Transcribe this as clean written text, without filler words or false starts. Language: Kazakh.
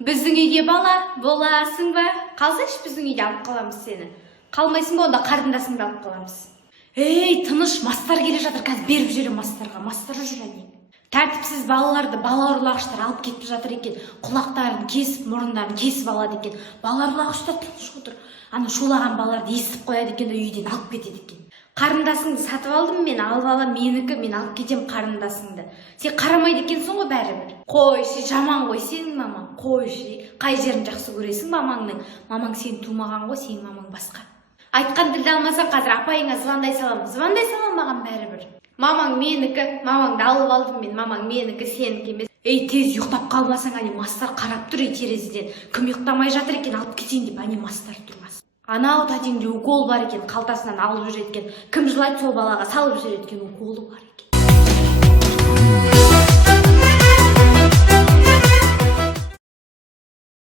Біздің үйге бала боласың ба? Қалсайшы біздің үйге алып қаламыз сені. Қалмайсың ба, онда қарындасыңды алып қаламыз. Ей, тыныш, мастар келе жатыр, қазір беріп жүрем мастарға. Мастар жүр әне. Тәртіпсіз балаларды бала ұрлағыштар алып кетіп жатыр екен. Құлақтарын кесіп, мұрындарын кесіп алады екен. Бала ұрлағыштар тыныш отыр. Ана шулаған балаларды естіп қояды екен, үйден алып кетеді екен. Қарындасыңды сатып алдым мен, алып алам, менікі, мен алып кетем қарындасыңды. Сен қарамайды екенсің ғой бәрібір. Қойшы, жаман ғой сенің мамаң. Қойшы, қай жерін жақсы көресің мамаңның? Мамаң сені тумаған ғой, сенің мамаң басқа. Айтқан тілді алмасаң, қазір апайыңа звондай салам. Звондай салам маған бәрібір. Мамаң менікі, мамаңды алып алдым мен, мамаң менікі, сенікі емес. Ей, тез ұйықтап қалмасаң, әне мастар қарап тұр терезеден. Кім ұйықтамай жатыр екен, алып кетейін деп, әне мастар тұрмас. Анау тәтеңде укол бар екен, қалтасынан алып жүр екен. Кім жылайды сол балаға салып жүр екен, уколы бар екен.